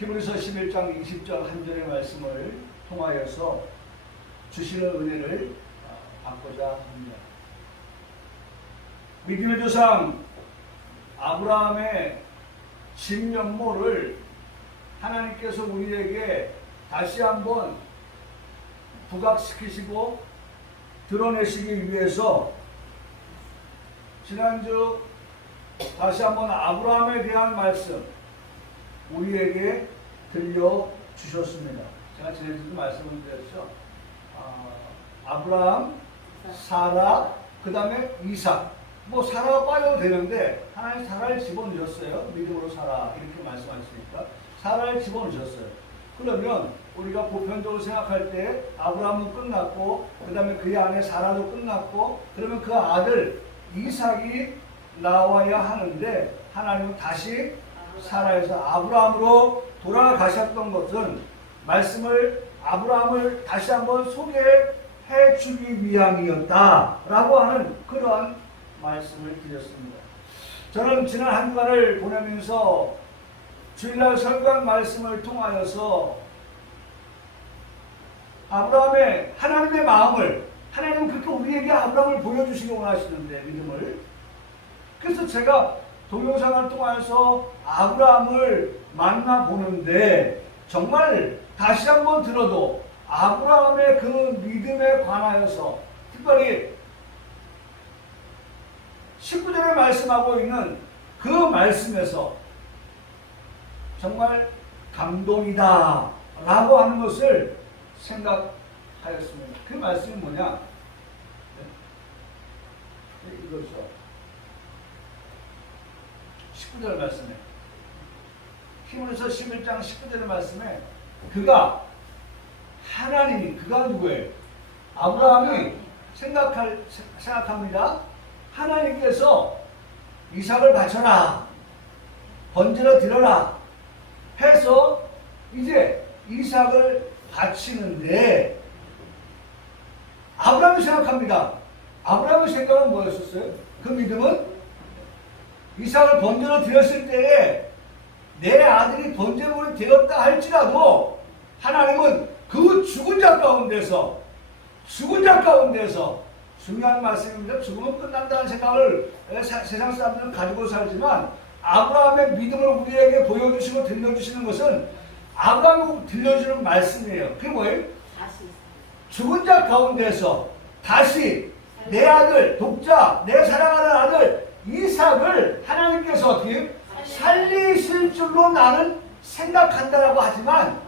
히브리서 11장 20절 한 절의 말씀을 통하여서 주시는 은혜를 받고자 합니다. 믿음의 조상 아브라함의 진면모를 하나님께서 우리에게 다시 한번 부각시키시고 드러내시기 위해서 지난주 다시 한번 아브라함에 대한 말씀 우리에게 들려주셨습니다. 제가 지난주도 말씀을 드렸죠. 아브라함, 사라, 그 다음에 이삭. 뭐 사라가 빠져도 되는데 하나님 사라를 집어넣으셨어요. 믿음으로 살아 이렇게 말씀하시니까 사라를 집어넣으셨어요. 그러면 우리가 보편적으로 생각할 때 아브라함은 끝났고 그 다음에 그의 아내 사라도 끝났고 그러면 그 아들 이삭이 나와야 하는데 하나님은 다시 사라에서 아브라함으로 돌아가셨던 것은 말씀을 아브라함을 다시 한번 소개해 주기 위함이었다라고 하는 그러한 말씀을 드렸습니다. 저는 지난 한 주간을 보내면서 주일날 설교한 말씀을 통하여서 아브라함의 하나님의 마음을 하나님은 그렇게 우리에게 아브라함을 보여주시기 원하시는데 믿음을 그래서 제가 동영상을 통해서 아브라함을 만나보는데 정말 다시 한번 들어도 아브라함의 그 믿음에 관하여서 특별히 19절에 말씀하고 있는 그 말씀에서 정말 감동이다 라고 하는 것을 생각하였습니다. 그 말씀이 뭐냐? 이거죠. 19절 말씀에 히브리서 11장 19절 말씀에 그가 하나님이 그가 누구예요? 아브라함이 생각합니다. 하나님께서 이삭을 바쳐라 번제로 드려라 해서 이제 이삭을 바치는데 아브라함이 생각합니다. 아브라함의 생각은 뭐였었어요? 그 믿음은 이삭을 번제로 드렸을 때에 내 아들이 번제물이 되었다 할지라도 하나님은 그 죽은 자 가운데서 중요한 말씀입니다. 죽으면 끝난다는 생각을 세상 사람들은 가지고 살지만 아브라함의 믿음을 우리에게 보여주시고 들려주시는 것은 아브라함이 들려주는 말씀이에요. 그게 뭐예요? 죽은 자 가운데서 다시 내 아들, 독자, 내 사랑하는 아들 이삭을 하나님께서 어떻게 살리실 줄로 나는 생각한다라고 하지만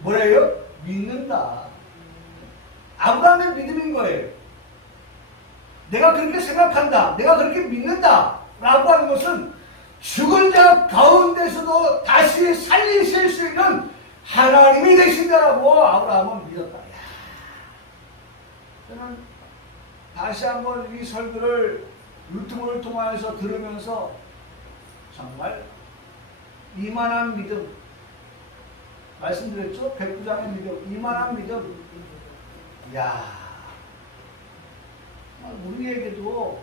뭐래요? 믿는다. 아브라함의 믿음인 거예요. 내가 그렇게 생각한다. 내가 그렇게 믿는다. 라고 하는 것은 죽은 자 가운데서도 다시 살리실 수 있는 하나님이 되신다라고 아브라함은 믿었다. 저는 다시 한번 이 설교를 유튜브를 통해서 들으면서 정말 이만한 믿음 말씀드렸죠? 백부장의 믿음 이만한 믿음 우리에게도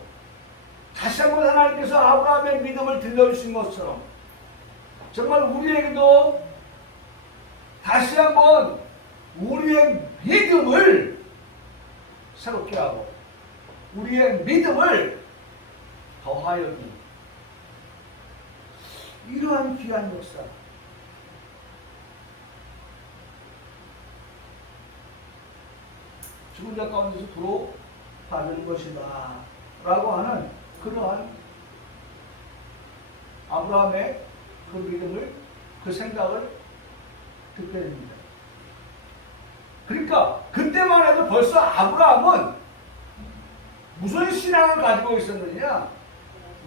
다시 한번 하나님께서 아브라함의 믿음을 들려주신 것처럼 정말 우리에게도 다시 한번 우리의 믿음을 새롭게 하고 우리의 믿음을 더하여 주는 이러한 귀한 역사 죽은 자 가운데서 도로 받을 것이다 라고 하는 그러한 아브라함의 그 믿음을 그 생각을 듣게 됩니다. 그러니까 그때만 해도 벌써 아브라함은 무슨 신앙을 가지고 있었느냐?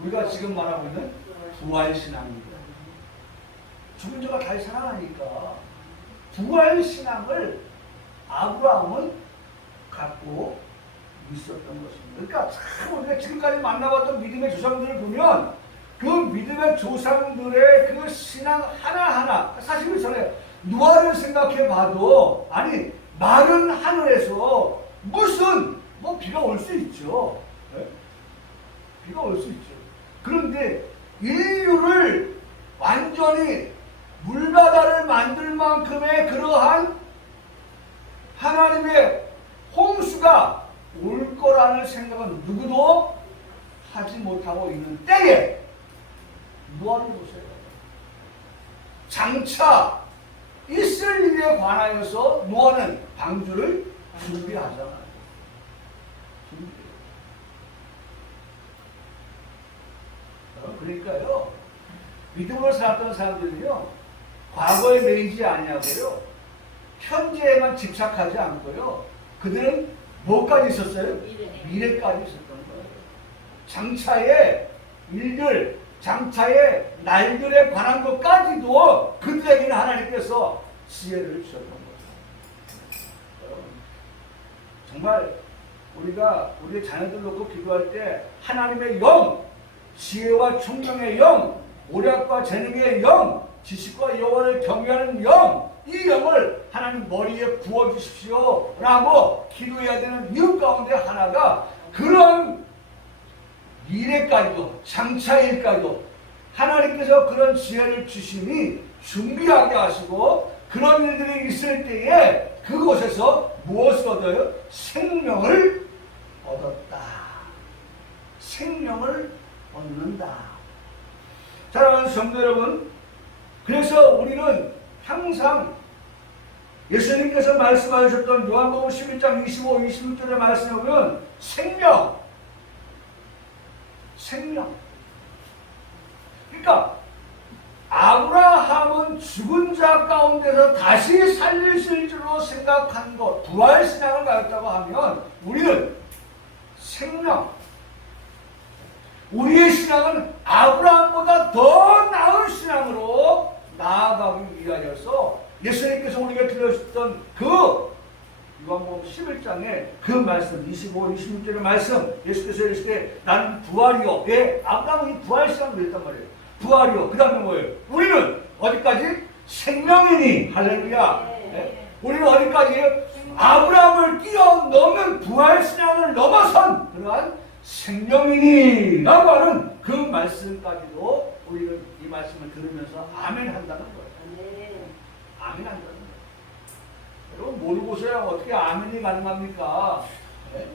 우리가 지금 말하고 있는 부활신앙입니다. 죽은 자가 다시 살아나니까 부활신앙을 아브라함은 갖고 있었던 것입니다. 그러니까 참 우리가 지금까지 만나봤던 믿음의 조상들을 보면 그 믿음의 조상들의 그 신앙 하나하나 사실 우리처럼 누아를 생각해 봐도 아니 마른 하늘에서 무슨 비가 올 수 있죠. 네? 비가 올 수 있죠. 그런데 인류를 완전히 물바다를 만들 만큼의 그러한 하나님의 홍수가 올 거라는 생각은 누구도 하지 못하고 있는 때에 노아를 보세요. 장차 있을 일에 관하여서 노아는 방주를 준비하잖아요. 그러니까요, 믿음으로 살았던 사람들은요, 과거에 매이지 아니하고요, 현재에만 집착하지 않고요, 그들은 뭐까지 있었어요? 미래까지 있었던 거예요. 장차의 일들, 장차의 날들에 관한 것까지도 그들에게는 하나님께서 지혜를 주셨던 거죠. 정말 우리가 우리의 자녀들 놓고 기도할 때 하나님의 영, 지혜와 총명의 영, 오략과 재능의 영, 지식과 여호와를 경외하는 영, 이 영을 하나님 머리에 부어주십시오 라고 기도해야 되는 이유 가운데 하나가 그런 미래까지도 장차일까지도 하나님께서 그런 지혜를 주시니 준비하게 하시고 그런 일들이 있을 때에 그곳에서 무엇을 얻어요? 생명을 얻었다. 생명을 얻는다. 사랑하는 성도 여러분, 그래서 우리는 항상 예수님께서 말씀하셨던 요한복음 11장 25, 26절의 말씀에 보면 생명. 그러니까 아브라함은 죽은 자 가운데서 다시 살리실 줄로 생각한 것, 부활신앙을 가졌다고 하면 우리는 생명, 우리의 신앙은 아브라함보다 더 나은 신앙으로 나아가기 위하여서 예수님께서 우리가 들으셨던 그 요한복음 11장에 그 말씀 25, 26절의 말씀 예수께서 이르실 때 나는 부활이요. 예, 아브라함이 부활신앙을 했단 말이에요. 부활이요. 그 다음에 뭐예요? 우리는 어디까지? 생명이니. 할렐루야. 예? 우리는 어디까지? 아브라함을 뛰어넘는 부활신앙을 넘어선 그러한 생명이니 라고 하는 그 말씀까지도 우리는 이 말씀을 들으면서 아멘 한다는 거예요. 아멘 한다는 거예요. 여러분 모르고서야 어떻게 아멘이 가능합니까? 네?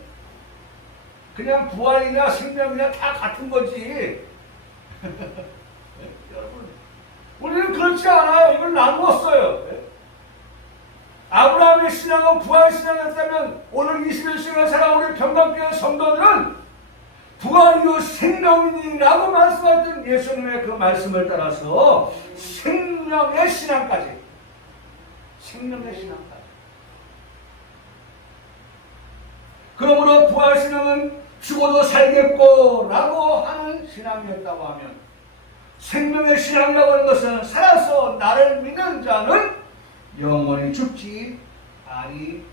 그냥 부활이나 생명이나 다 같은 거지. 네? 여러분 우리는 그렇지 않아요. 이걸 나누었어요. 네? 아브라함의 신앙은 부활신앙이었다면 오늘 21세기를 살아오는 평강교회 성도들은 부활이요 생명이라고 말씀하셨던 예수님의 그 말씀을 따라서 생명의 신앙까지 그러므로 부활신앙은 죽어도 살겠고 라고 하는 신앙이었다고 하면 생명의 신앙이라고 하는 것은 살아서 나를 믿는 자는 영원히 죽지 아니하리니.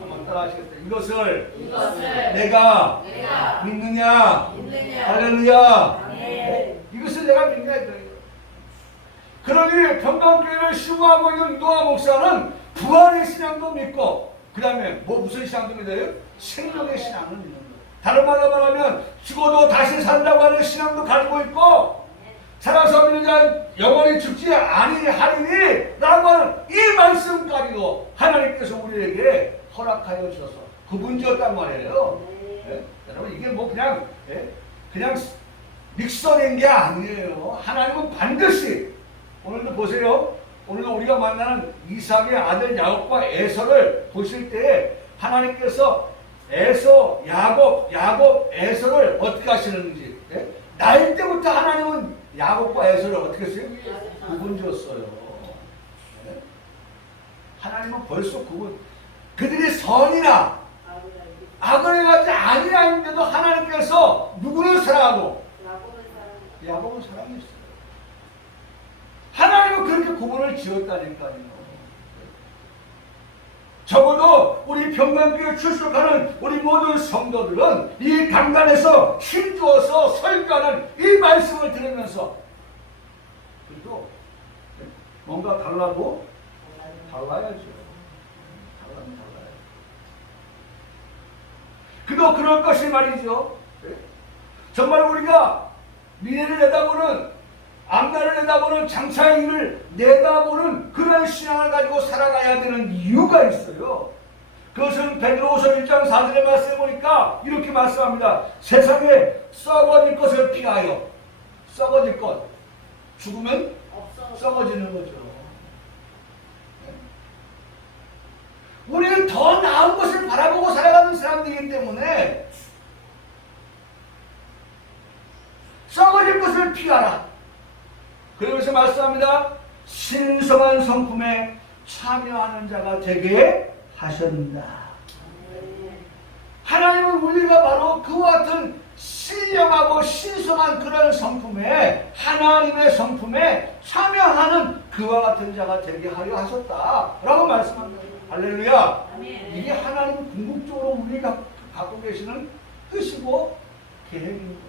한번 따라 하시겠어요? 이것을 내가 믿느냐? 할렐루야. 네. 이것을 내가 믿느냐? 그러니 평강교회를 수고하고 있는 노아 목사는 부활의 신앙도 믿고 그 다음에 뭐 무슨 신앙도 믿어요? 생명의 신앙을 믿는 거예요. 다른 말로 말하면 죽어도 다시 산다고 하는 신앙도 가지고 있고 살아서 믿는 자는 영원히 죽지 아니하리니 라고 하는 이 말씀까지도 하나님께서 우리에게 허락하여 주셔서 그분 지었단 말이에요. 네? 여러분 이게 뭐 그냥 그냥 믹서낸 게 아니에요. 하나님은 반드시 오늘도 보세요. 오늘도 우리가 만나는 이삭의 아들 야곱과 에서를 보실 때 하나님께서 에서, 야곱, 에서를 어떻게 하시는지 날 때부터 하나님은 야곱과 에서를 어떻게 했어요? 구분 지었어요. 하나님은 벌써 구분. 그들이 선이나 악을 해가지 아니하는데도 하나님께서 누구를 사랑하고 야곱은 사랑했어요. 하나님은 그렇게 구분을 지었다니까요. 적어도 우리 평강교회 출석하는 우리 모든 성도들은 이 강단에서 힘주어서 설교하는 이 말씀을 들으면서 그래도 뭔가 달라도 달라야죠. 그도 그럴 것이 말이죠. 정말 우리가 미래를 내다보는 앞날을 내다보는 장차의 일을 내다보는 그런 신앙을 가지고 살아가야 되는 이유가 있어요. 그것은 베드로후서 1장 4절의 말씀에 보니까 이렇게 말씀합니다. 세상에 썩어질 것을 피하여. 썩어질 것. 죽으면 썩어지는 거죠. 우리는 더 나은 것을 바라보고 살아가는 사람들이기 때문에 썩어질 것을 피하라. 그러면서 말씀합니다. 신성한 성품에 참여하는 자가 되게 하셨다. 하나님은 우리가 바로 그와 같은 신령하고 신성한 그런 성품에, 하나님의 성품에 참여하는 그와 같은 자가 되게 하려 하셨다라고 말씀합니다. 할렐루야. 이게 하나님 궁극적으로 우리가 갖고 계시는 뜻이고 계획입니다.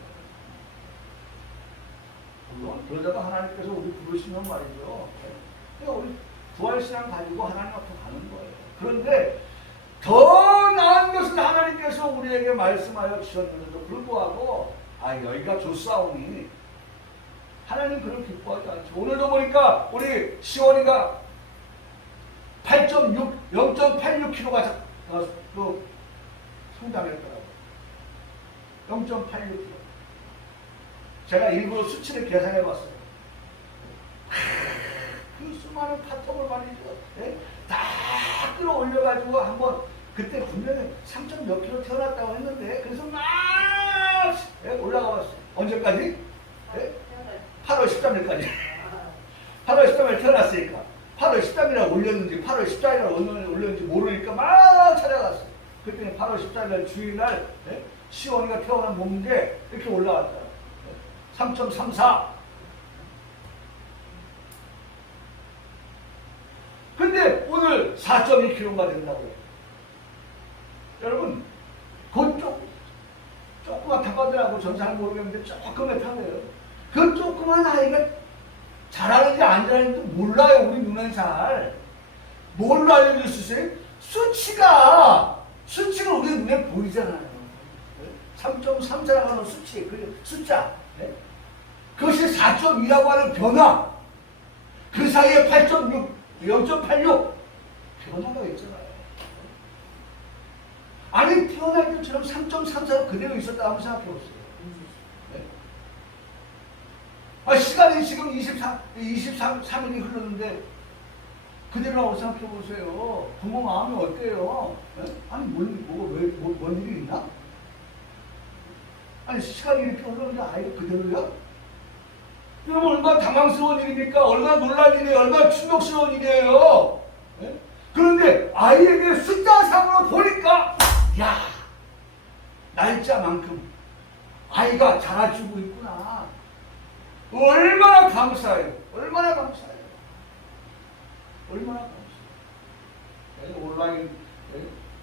물론 그러다가 하나님께서 우리 부르시면 말이죠. 우리 부활신앙 가지고 하나님 앞에 가는 거예요. 그런데 더 나은 것을 하나님께서 우리에게 말씀하여 주셨는데도 불구하고 여기가 좋사오니 하나님 그걸 기뻐하지 않죠. 오늘도 보니까 우리 시원이가 0.86kg가 성장했더라고요. 0.86kg. 제가 일부러 수치를 계산해 봤어요. 그 수많은 파톱을 말이죠. 예? 다 끌어올려가지고 한번 그때 분명히 3점 몇 킬로 태어났다고 했는데 그래서 막 올라가 봤어요. 언제까지? 예? 8월 13일까지. 8월 13일 태어났으니까 8월 13일에 올렸는지 8월 14일에 올렸는지 모르니까 막 찾아갔어요. 그랬더니 8월 14일 주일날 예? 시원이가 태어난 몸무게 이렇게 올라왔더라고요. 3.34. 근데 오늘 4.2kg가 된다고요. 여러분, 그 조그맣다고 하더라고. 전 잘 모르겠는데 조그맣다고요. 그 조그만 아이가 잘하는지 안 잘하는지 몰라요. 우리 눈엔 잘. 뭘로 알려줄 수 있어요? 수치가 우리 눈에 보이잖아요. 3.34라고 하는 수치, 그 숫자. 네? 그것이 4.2라고 하는 변화. 그 사이에 8.6, 0.86 변화가 있잖아요. 아니 태어날 때처럼 3.34로 그대로 있었다 한번 생각해 보세요. 네? 시간이 지금 23일이 흘렀는데 그대로라고 생각해 보세요. 부모 마음이 어때요? 네? 아니 뭔 일이 있나? 아니 시간이 이렇게 흘렀는데 아이가 그대로야? 그럼 얼마나 당황스러운 일입니까? 얼마나 놀랄 일이에요? 얼마나 충격스러운 일이에요? 네? 그런데 아이에게 숫자상으로 보니까 날짜만큼 아이가 자라주고 있구나. 얼마나 감사해요. 얼마나 감사해요. 얼마나 감사해요. 온라인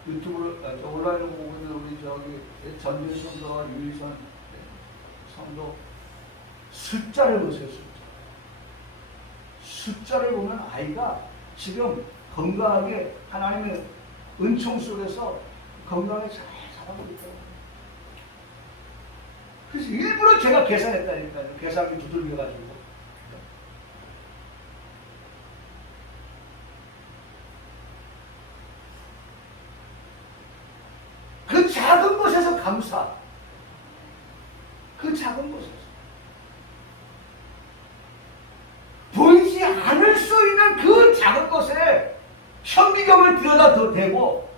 유튜브를 온라인으로 보고 있는 우리 전진 성도와 유희선 성도 숫자를 보세요. 숫자를 보면 아이가 지금 건강하게 하나님의 은총 속에서 건강하게 잘 자라고 있더라고요. 그래서 일부러 제가 계산했다니까요. 계산기 두들겨가지고. 그 작은 것에서 감사. 그 작은 것에서. 보이지 않을 수 있는 그 작은 것에 현미경을 들여다 대고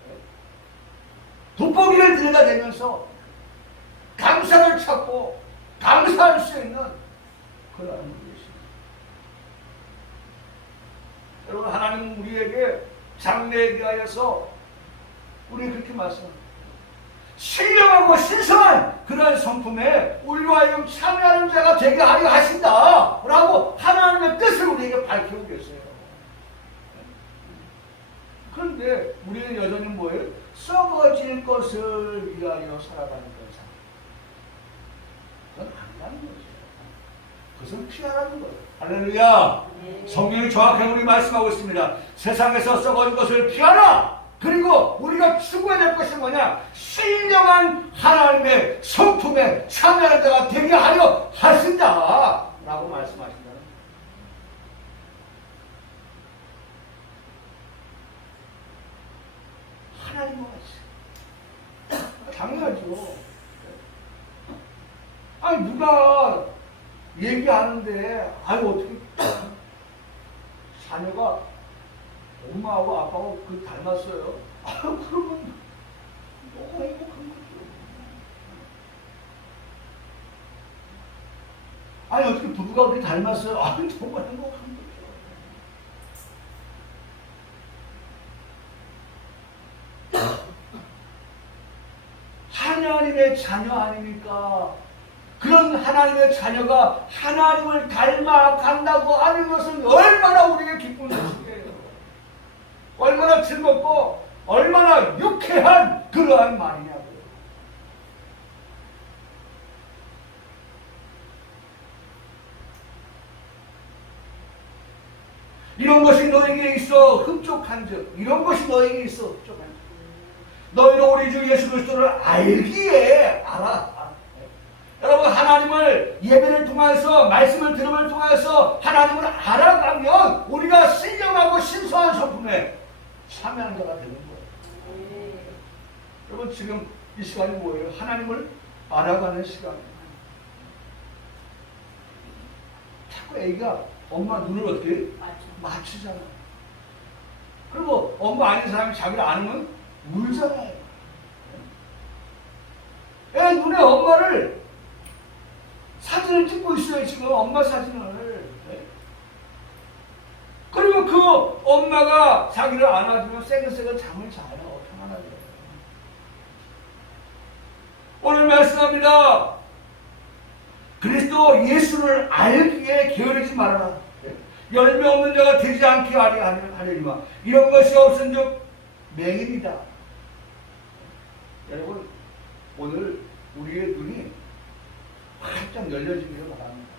돋보기를 들여다 대면서 감사를 찾고 감사할 수 있는 그런 분이십니다. 여러분 하나님은 우리에게 장래에 대하여서 우리 그렇게 말씀합니다. 신령하고 신성한 그런 성품에 우리와 하여금 참여하는 자가 되게 하려 하신다 라고 하나님의 뜻을 우리에게 밝히고 계세요. 그런데 우리는 여전히 뭐예요? 썩어질 것을 위하여 살아가는 거죠. 그건 아니라는 거죠. 그것은 피하라는 거예요. 할렐루야. 성경이 정확하게 우리 말씀하고 있습니다. 세상에서 썩어질 것을 피하라. 그리고 우리가 추구해야 될 것이 뭐냐? 신령한 하나님의 성품에 참여하는 자가 되게 하려 하신다 라고 말씀하신다. 아니 누가 얘기하는데 아유 어떻게 자녀가 엄마하고 아빠하고 그 닮았어요. 아유 그러면 너무 행복한 거죠. 아니 어떻게 부부가 그렇게 닮았어요. 아유 정말 행복한 거죠. 하나님의 자녀 아닙니까? 그런 하나님의 자녀가 하나님을 닮아간다고 하는 것은 얼마나 우리에게 기쁜 소식이에요. 얼마나 즐겁고 얼마나 유쾌한 그러한 말이냐고요. 이런 것이 너에게 있어 흡족한즉, 이런 것이 너에게 있어 흡족한즉, 너희는 우리 주 예수 그리스도를 알기에 알아. 여러분 하나님을 예배를 통해서 말씀을 들음을 통해서 하나님을 알아가면 우리가 신령하고 신성한 성품에 참여하는 자가 되는 거예요. 여러분 지금 이 시간이 뭐예요? 하나님을 알아가는 시간입니다. 자꾸 애기가 엄마 눈을 어떻게 맞추잖아. 그리고 엄마 아닌 사람이 자기를 안으면 울잖아요. 애 눈에 엄마를 사진을 찍고 있어요. 지금 엄마 사진을. 그리고 그 엄마가 자기를 안아주면 새근새근 잠을 자요. 편안하게. 오늘 말씀합니다. 그리스도 예수를 알기에 게으르지 말아라. 열매 없는 자가 되지 않게 하려니와 이런 것이 없은즉 맹인이다. 여러분 오늘 우리의 눈이 활짝 열려지기를 바랍니다.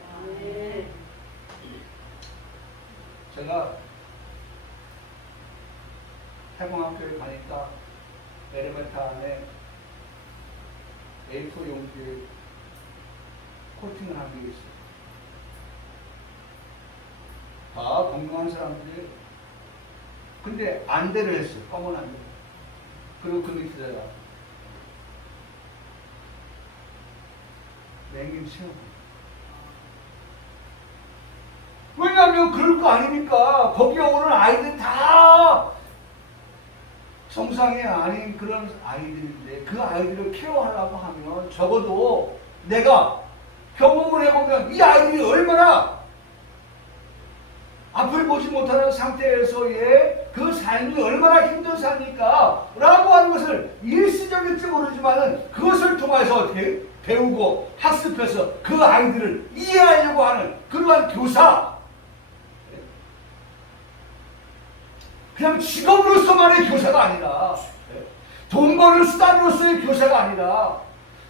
제가 해공학교에 가니까 엘리베이터 안에 A4 용지에 코팅을 한 게 있어요. 다 건강한 사람들이 근데 안대를 했어요. 검은 안대. 그리고 그 밑에다가 맹인 체험. 왜냐하면 그럴 거 아닙니까? 거기에 오는 아이들 다 정상이 아닌 그런 아이들인데 그 아이들을 케어하려고 하면 적어도 내가 경험을 해보면 이 아이들이 얼마나 앞을 보지 못하는 상태에서의 그 삶이 얼마나 힘든 삶입니까? 라고 하는 것을 일시적일지 모르지만 그것을 통해서 어떻게 배우고 학습해서 그 아이들을 이해하려고 하는 그러한 교사, 그냥 직업으로서만의 교사가 아니라 돈 버는 수단으로서의 교사가 아니라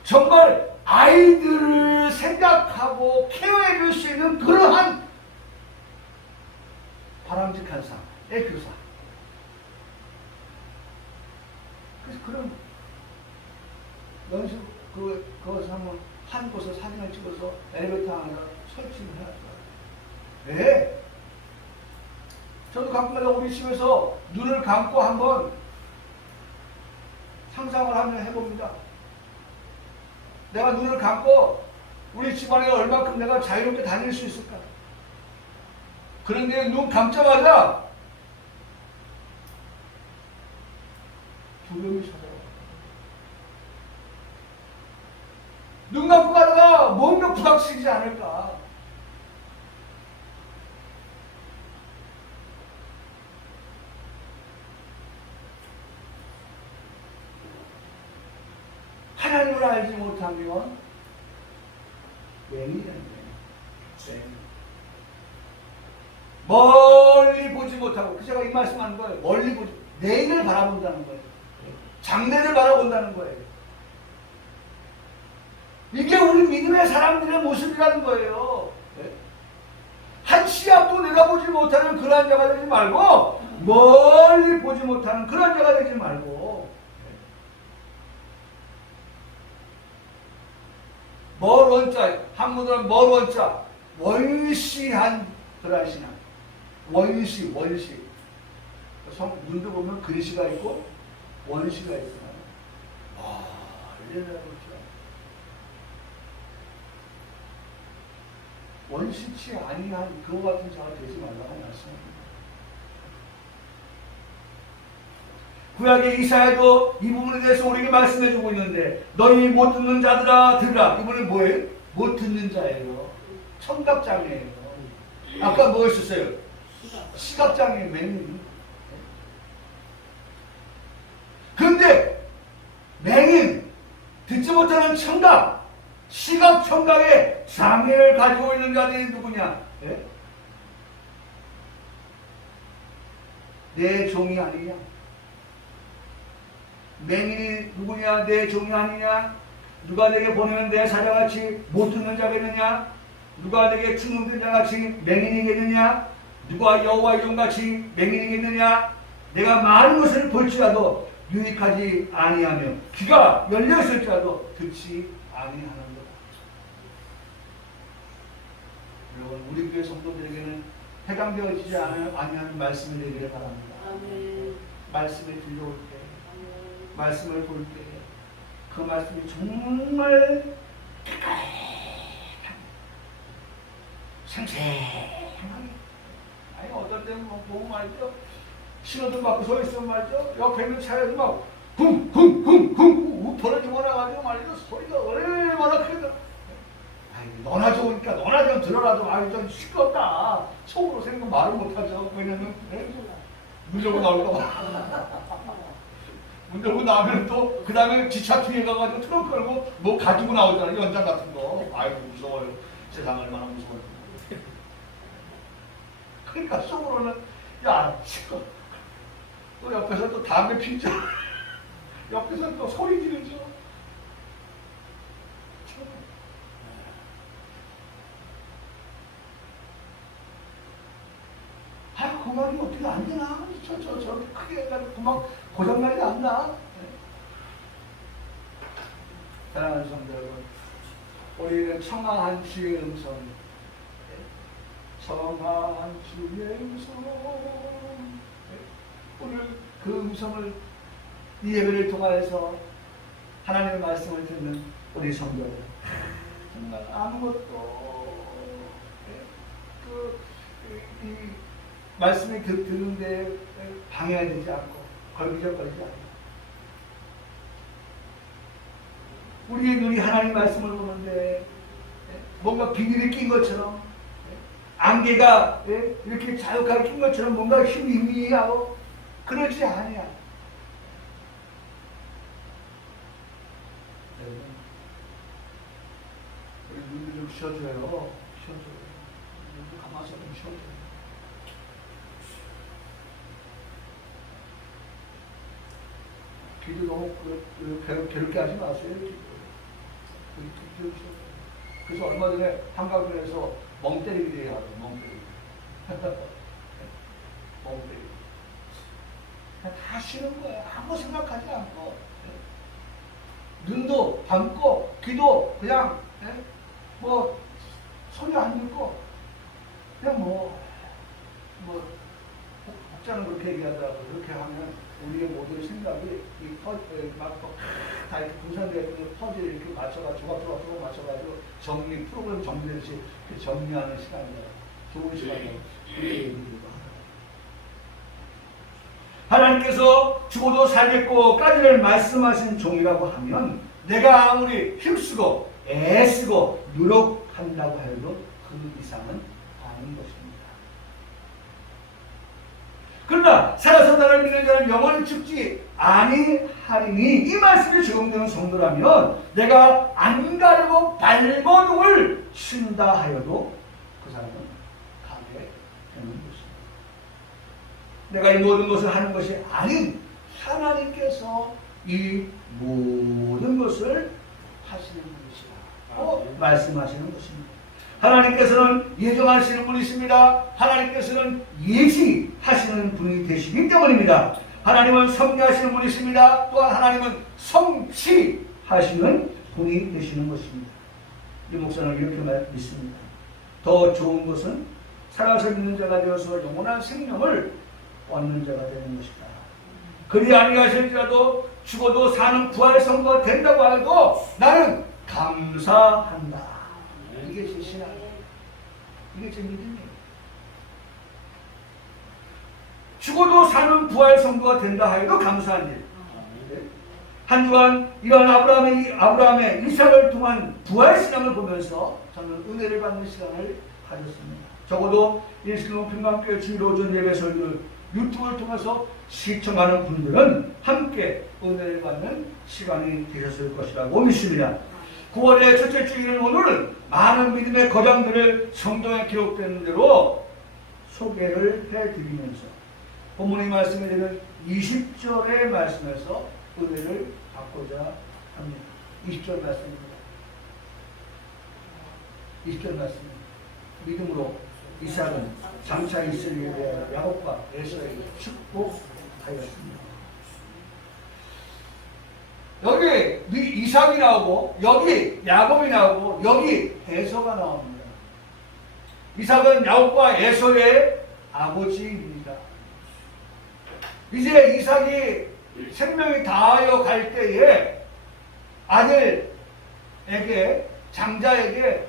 정말 아이들을 생각하고 케어해 줄 수 있는 그러한 바람직한 삶의 교사. 그래서 그런 연습 그것을 한번 한 곳에 사진을 찍어서 엘리베이터 안에 설치를 해놨어요. 왜? 저도 가끔가다 우리 집에서 눈을 감고 한번 상상을 한번 해봅니다. 내가 눈을 감고 우리 집안에 얼마큼 내가 자유롭게 다닐 수 있을까? 그런데 눈 감자마자 두려움이 찾아와. 눈 감고 가다가 뭔가 부닥치지 않을까? 하나님을 알지 못하면 맹인이라는 거예요. 멀리 보지 못하고, 제가 이 말씀하는 거예요. 멀리 보지, 내일을 바라본다는 거예요. 장래를 바라본다는 거예요. 이게 우리 믿음의 사람들의 모습이라는 거예요. 한 치 앞도 내다보지 못하는 그런 자가 되지 말고, 멀리 보지 못하는 그런 자가 되지 말고, 멀 원자, 한문으로는 멀 원자, 원시한 그러한 신앙. 원시. 문도 보면 근시가 있고 원시가 있어요. 와, 이래야 그렇죠. 원시치 아니한 그와 같은 자가 되지 말라고 말씀합니다. 구약의 이사야도 이 부분에 대해서 우리에게 말씀해주고 있는데 너희 못 듣는 자들아 들으라. 이분은 뭐예요? 못 듣는 자예요. 청각장애예요. 아까 뭐 했었어요? 시각장애 맹인. 그런데 맹인, 듣지 못하는 청각, 시각 청각의 장애를 가지고 있는 자들이 누구냐? 예? 내 종이 아니냐? 맹인이 누구냐? 내 종이 아니냐? 누가 내게 보내는 내 사자같이 못 듣는 자겠느냐? 누가 내게 충성된 자같이 맹인이겠느냐? 누가 여호와의 종같이 맹인이겠느냐? 내가 많은 것을 볼지라도 유익하지 아니하며 귀가 열렸을지라도 듣지 아니하는 것. 여러분, 우리 교회 성도들에게는 해당되어지지 아니하는 말씀이 되기를 바랍니다. 아멘. 말씀이 들려올 때, 말씀을 볼 때, 그 말씀이 정말 생생하게, 아니 어떨 때는 보면 말이죠, 신호등 받고 서 있으면 말이죠, 옆에 있는 차에서 막 쿵쿵쿵쿵 우퍼러지고 나가지고 말이죠, 소리가 얼마나 크다. 너나 좋으니까 너나 좀 들어라도 아유 좀 시끄럽다 속으로 생각 말을 못하죠. 왜냐면 문 열고 나올까봐. 문 열고 나오면 또 그 다음에 지차 뒤에 가가지고 트렁크 걸고 뭐 가지고 나오잖아요. 연장 같은 거. 아이고 무서워요. 세상 얼마나 무서워요. 그러니까 속으로는 야 시끄러. 또 옆에서 또 담배 피죠. 옆에서 또 소리 지르죠. 아, 고막이 어떻게 안 되나? 저렇게 크게 해가지고 고막 고장난이 안 나? 사랑하는 성도 여러분, 우리는 청아한 주의 음성, 청아한 주의 음성, 오늘 그 음성을 이 예배를 통하여서 하나님의 말씀을 듣는 우리 성도들, 정말 아무것도 이 말씀이 듣는데 방해되지 않고 걸기적거리지 않고 우리의 눈이 하나님 말씀을 보는데 뭔가 비닐이 낀 것처럼 안개가 이렇게 자욱하게 낀 것처럼 뭔가 힘이 하고 그러지 아니야. 우리 눈을 좀 쉬어줘요. 쉬어줘요. 눈도 감아서 좀 쉬어줘요. 귀도 너무 괴롭게 하지 마세요. 그래서 얼마 전에 한강변에서 멍 때리기 대회 하죠. 멍 때리기. 멍 때리기. 그냥 다 쉬는 거야. 아무 생각하지 않고. 눈도 감고, 귀도 그냥, 뭐, 소리 안 듣고, 그냥 혹자는 그렇게 얘기하더라고요. 그렇게 하면 우리의 모든 생각이 다 이렇게 분산되어 있는 퍼즐 이렇게 맞춰가지고 조각조각 맞춰가지고 프로그램 정리되듯이 정리하는 시간이에요. 좋은 시간이에요. 하나님께서 죽어도 살겠고까지를 말씀하신 종이라고 하면 내가 아무리 힘쓰고 애쓰고 노력한다고 해도 그 이상은 아닌 것입니다. 그러나 살아서 나를 믿는 자는 영원히 죽지 아니하리니 이 말씀이 적용되는 성도라면 내가 안 가려고 발버둥을 친다 하여도 그 사람은 가게 되는 것입니다. 내가 이 모든 것을 하는 것이 아닌 하나님께서 이 모든 것을 하시는 분이시라고 말씀하시는 것입니다. 하나님께서는 예정하시는 분이십니다. 하나님께서는 예지하시는 분이 되시기 때문입니다. 하나님은 섭리하시는 분이십니다. 또한 하나님은 성취하시는 분이 되시는 것입니다. 이 목사는 이렇게 믿습니다. 더 좋은 것은 살아서 믿는 자가 되어서 영원한 생명을 얻는 자가 되는 것이다. 그리 아니하실지라도 죽어도 사는 부활의 성도가 된다고 해도 나는 감사한다. 이게 제 신앙이에요. 이게 제 믿음이에요. 죽어도 사는 부활 성도가 된다 하여도 감사한 일. 한 주간 이런 아브라함의 이삭을 통한 부활 신앙을 보면서 저는 은혜를 받는 시간을 가졌습니다. 적어도 예수님 평강교회 주일오전 예배 설교 유튜브를 통해서 시청하는 분들은 함께 은혜를 받는 시간이 되셨을 것이라고 믿습니다. 9월의 첫째 주일인 오늘은 많은 믿음의 거장들을 성경에 기록된 대로 소개를 해드리면서 본문의 말씀에 되는 20절의 말씀에서 은혜를 받고자 합니다. 20절 말씀입니다. 20절 말씀입니다. 믿음으로 이삭은 장차 있을 일에 대하여 야곱과 에서에게 축복하였습니다. 여기 이삭이 나오고 여기 야곱이 나오고 여기 에서가 나옵니다. 이삭은 야곱과 에서의 아버지입니다. 이제 이삭이 생명이 다하여 갈 때에 아들에게 장자에게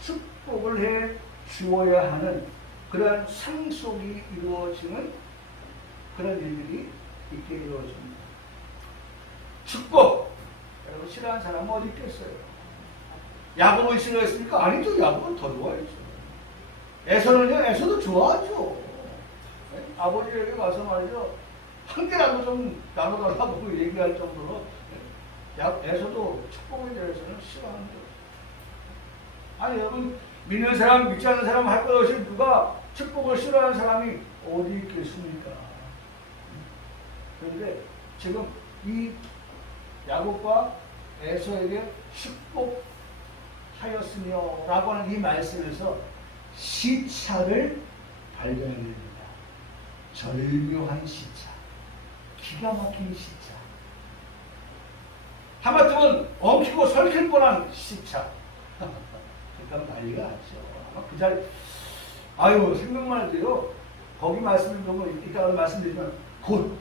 축복을 해 주어야 하는 그런 상속이 이루어지는 그런 일들이 있게 이루어집니다. 축복! 여러분 싫어하는 사람은 어디 있겠어요? 야곱을 싫어했습니까? 아니죠. 야곱은 더 좋아했죠. 에서는요, 에서도 좋아하죠. 네? 아버지에게 가서 말이죠. 한 개라도 좀 나눠달라고 얘기할 정도로 에서도 축복에 대해서는 싫어하는 거예요. 아니 여러분 믿는 사람 믿지 않는 사람 할 것 없이 누가 축복을 싫어하는 사람이 어디 있겠습니까? 그런데 지금 이 야곱과 에서에게 축복하였으며 라고 하는 이 말씀에서 시차를 발견해냅니다. 절묘한 시차, 기가 막힌 시차, 하마터면 엉키고 설킬 뻔한 시차. 그러니까 난리가 났죠. 아마 그 자리, 생각만 해도요, 거기 말씀을 보면 이따가 말씀드리지만, 곧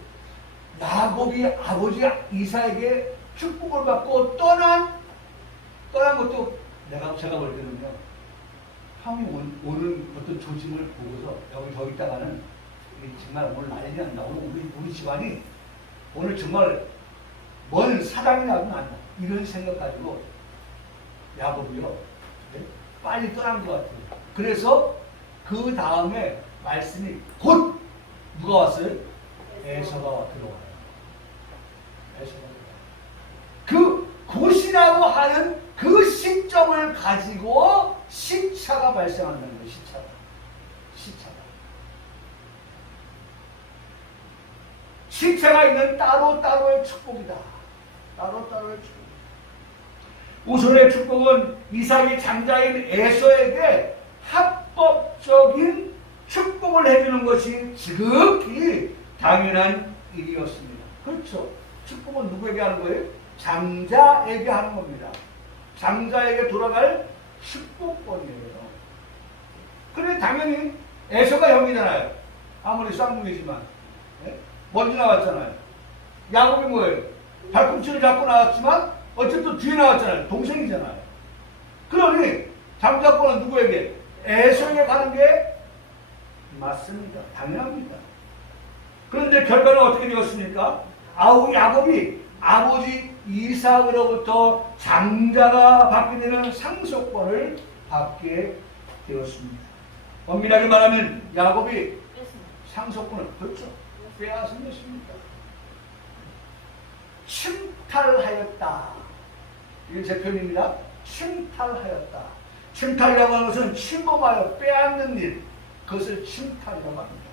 야곱이 아버지 이삭에게 축복을 받고 떠난 것도 제가 볼 때는요, 형이 오는 어떤 조짐을 보고서 여기 더 있다가는 정말 오늘 난리 난다. 오늘 우리 집안이 오늘 정말 뭔 사랑이 나도 난다. 이런 생각 가지고 야곱이요, 빨리 떠난 것 같아요. 그래서 그 다음에 말씀이 곧 누가 왔어요? 에서가 들어와요. 에서가 들어와요. 곧이라고 하는 그 시점을 가지고 시차가 발생한다는 거예요. 시차가. 시차가 있는 따로따로의 축복이다. 따로따로의 축복. 우선의 축복은 이삭의 장자인 에서에게 합법적인 축복을 해주는 것이 지극히 당연한 일이었습니다. 그렇죠. 축복은 누구에게 하는 거예요? 장자에게 하는 겁니다. 장자에게 돌아갈 축복권이에요. 그래 당연히 에서가 형이잖아요. 아무리 쌍둥이지만 먼저 나왔잖아요. 야곱이 뭐예요? 발꿈치를 잡고 나왔지만 어쨌든 뒤에 나왔잖아요. 동생이잖아요. 그러니 장자권은 누구에게? 에서에게 가는 게 맞습니다. 당연합니다. 그런데 결과는 어떻게 되었습니까? 야곱이 아버지 이삭으로부터 장자가 받게 되는 상속권을 받게 되었습니다. 엄밀하게 말하면 야곱이 상속권을 그렇죠. 빼앗은 것입니다. 침탈하였다. 이게 제 표현입니다. 침탈하였다. 침탈이라고 하는 것은 침범하여 빼앗는 일, 그것을 침탈이라고 합니다.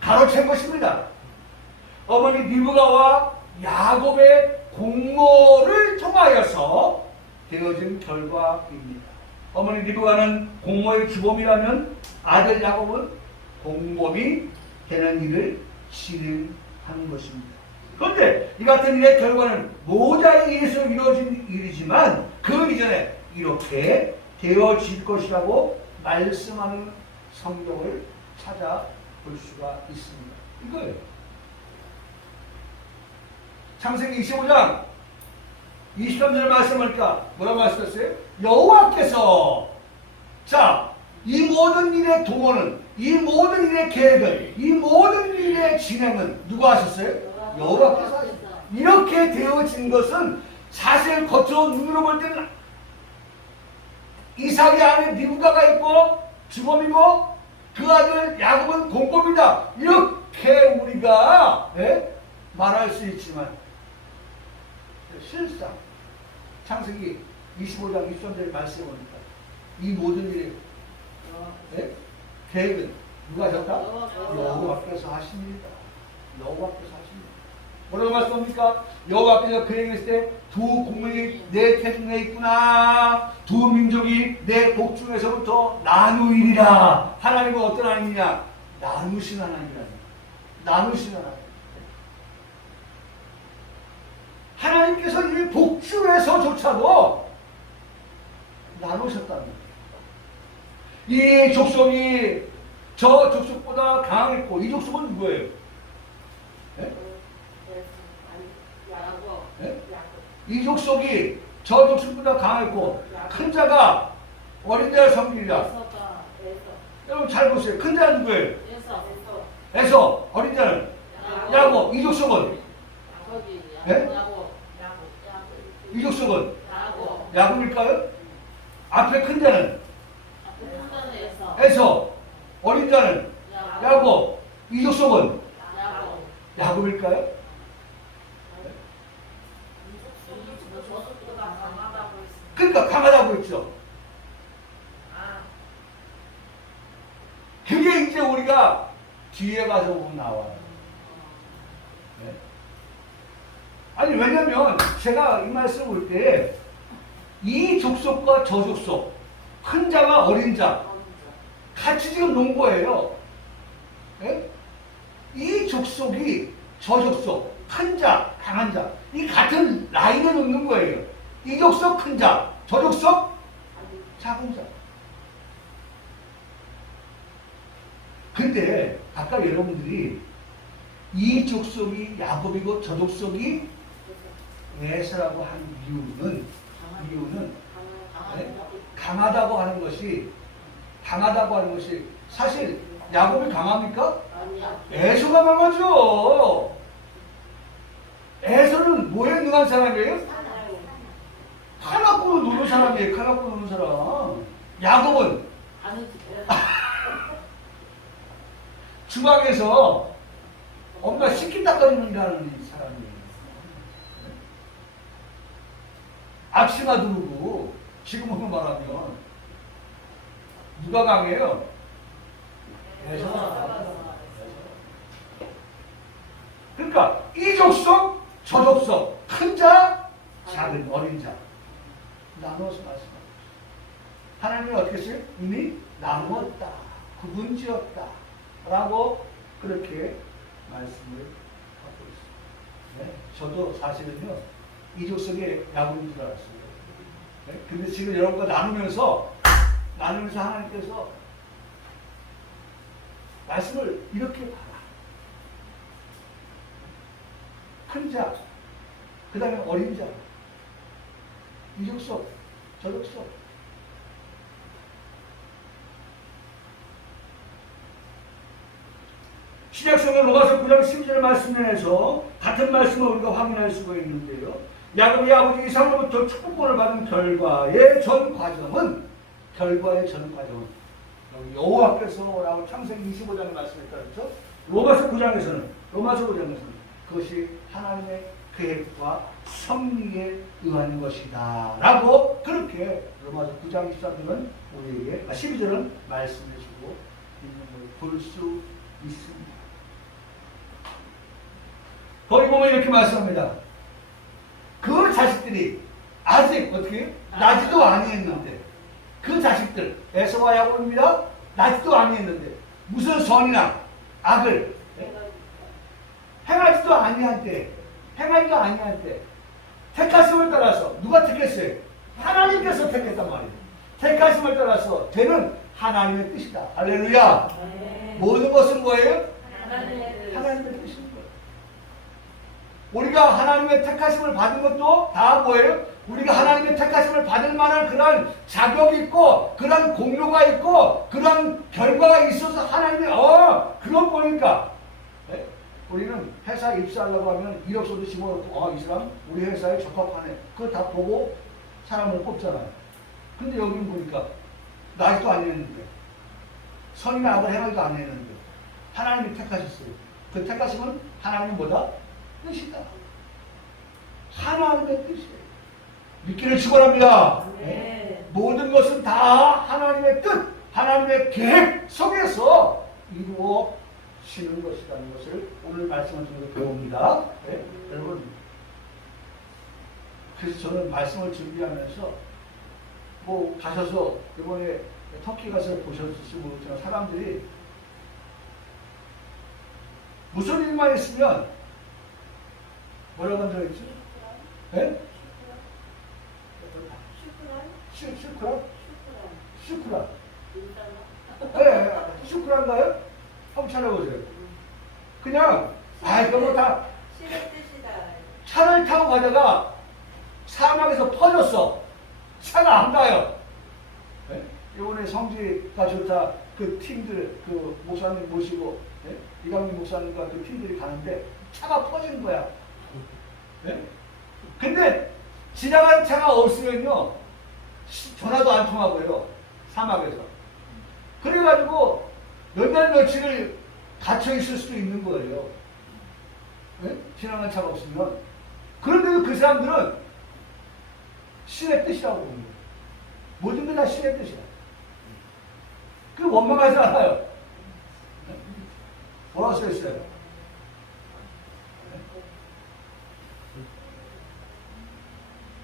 가로챈 것입니다. 어머니 리브가와 야곱의 공모를 통하여서 되어진 결과입니다. 어머니 리브가는 공모의 주범이라면 아들 야곱은 공범이 되는 일을 진행하는 것입니다. 그런데 이 같은 일의 결과는 모자에 의해서 이루어진 일이지만 그 이전에 이렇게 되어질 것이라고 말씀하는 성경을 찾아볼 수가 있습니다. 이거예요. 창세기 25장 23절의 말씀을 보니까 뭐라고 말씀했어요? 여호와께서 자 이 모든 일의 도모는, 이 모든 일의 계획은, 이 모든 일의 진행은 누가 하셨어요? 여호와께서 하셨어요. 이렇게 되어진 것은 사실 겉으로 눈으로 볼 때는 이삭의 안에 리브가가 있고 주범이고 그 아들 야곱은 공범이다. 이렇게 우리가 말할 수 있지만 실상 창세기 25장 23절 말씀해 보니까 이 모든 일의 계획은 누가 하셨다? 여호와께서 하십니다. 여호와께서 하십니다. 뭐라고 말씀합니까? 여호와께서 그에게 있을 때 두 국민이 내 태중에 있구나. 두 민족이 내 복중에서부터 나누이리라. 하나님은 어떤 하나님이냐? 나누신 하나님이라. 나누신 하나님. 하나님께서 이 복중에서조차도 나누셨다는 거예요. 이 족속이 저 족속보다 강했고 이 족속은 누구예요? 네? 네? 이 족속이 저 족속보다 강했고 큰 자가 어린 자를 섬기리라. 여러분 잘 보세요. 큰 자는 누구예요? 에서. 어린 자는 야곱. 이 족속은? 네? 이 족속은? 야곱일까요? 앞에 큰 자는? 에서. 어린 자는? 야곱. 이 족속은? 야곱일까요? 그러니까 강하다고 했죠. 그게 이제 우리가 뒤에 가서 보면 나와요. 네? 아니 왜냐면 제가 이 말씀 볼 때 이 족속과 저 족속, 큰 자와 어린 자 같이 지금 놓은 거예요. 네? 이 족속이 저 족속, 큰 자, 강한 자, 이 같은 라인에 놓는 거예요. 이 족속 큰 자, 저 족속 작은 자. 근데 아까 여러분들이 이 족속이 야곱이고 저 족속이 에서라고 한 이유는 네? 강하다고 하는 것이 사실 야곱이 강합니까? 에서가 강하죠. 에서는 뭐에 능한 사람이에요? 카나꾸로 노는 사람이에요. 카나꾸로 노는 사람. 야곱은 주방에서 엄마 식기 닦아주는 사람이에요. 악시가 두르고 지금으로 말하면 누가 강해요? 그러니까 이 족속, 저 족속, 큰 자, 작은 어린 자 나눠서 말씀합니다. 하나님은 어떻게 했어요? 이미 나누었다, 구분지었다 라고 그렇게 말씀을 하고 있습니다. 네? 저도 사실은요 이 족속의 야곱인 줄 알았어요. 네? 근데 지금 여러분과 나누면서 하나님께서 말씀을 이렇게 봐라. 큰 자, 그 다음에 어린 자, 이 족속, 저 족속. 신약성경 로마서 9장 10절 말씀에서 같은 말씀을 우리가 확인할 수가 있는데요. 야곱이 아버지 이삭으로부터 축복권을 받은 결과의 전 과정은 여기 여호와께서라고 창세기 25장에 말씀했다 그렇죠? 로마서 9장에서는 그것이 하나님의 계획과 섭리에 의한 것이다 라고 그렇게 로마서 9장 13절은 우리에게 12절은 말씀해 주고 있는 걸 볼 수 있습니다. 거기 보면 이렇게 말씀합니다. 그 자식들이 아직 어떻게 나지도 아니했는데 그 자식들 에서와 야곱입니다. 나지도 아니했는데 무슨 선이나 악을 행하지도 아니한 때 택하심을 따라서 누가 택했어요? 하나님께서 택했단 말이에요. 택하심을 따라서 되는 하나님의 뜻이다. 할렐루야. 모든 것은 뭐예요? 하나님의 뜻인 거예요. 우리가 하나님의 택하심을 받은 것도 다 뭐예요? 우리가 하나님의 택하심을 받을 만한 그런 자격이 있고 그런 공로가 있고 그런 결과가 있어서 하나님이 그거 보니까 네? 우리는 회사에 입사하려고 하면 이력서도 집어넣고 이 사람 우리 회사에 적합하네. 그거 다 보고 사람을 뽑잖아요. 근데 여기는 보니까 나이도 안 했는데 선이나 악을 행하지도 안 했는데 하나님이 택하셨어요. 그 택하심은 하나님이 뭐다? 뜻이다. 하나님의 뜻이에요. 믿기를 축원합니다. 네. 모든 것은 다 하나님의 뜻, 하나님의 계획 속에서 이루어지는 것이라는 것을 오늘 말씀을 통해서 배웁니다. 네? 여러분, 그래서 저는 말씀을 준비하면서 뭐 가셔서 이번에 터키 가서 보셨을지 모르지만 사람들이 무슨 일만 있으면 뭐라고 한다고 했지? 네? 슈크란? 슈크란. 네, 슈크란가요? 한번 찾아보세요. 그냥, 그거 다 신의 뜻이다. 차를 타고 가다가 사막에서 퍼졌어. 차가 안 가요. 네? 이번에 성지가 좋다. 그 팀들, 그 목사님 모시고, 네? 이강민 목사님과 그 팀들이 가는데 차가 퍼진 거야. 네? 근데 지나가는 차가 없으면요, 전화도 안 통하고요, 사막에서. 그래가지고 몇 날 며칠을 갇혀 있을 수도 있는 거예요. 네? 지나가는 차가 없으면. 그런데도 그 사람들은 신의 뜻이라고 봅니다. 모든 게 다 신의 뜻이야. 그 원망하지 않아요. 뭐라고 써있어요?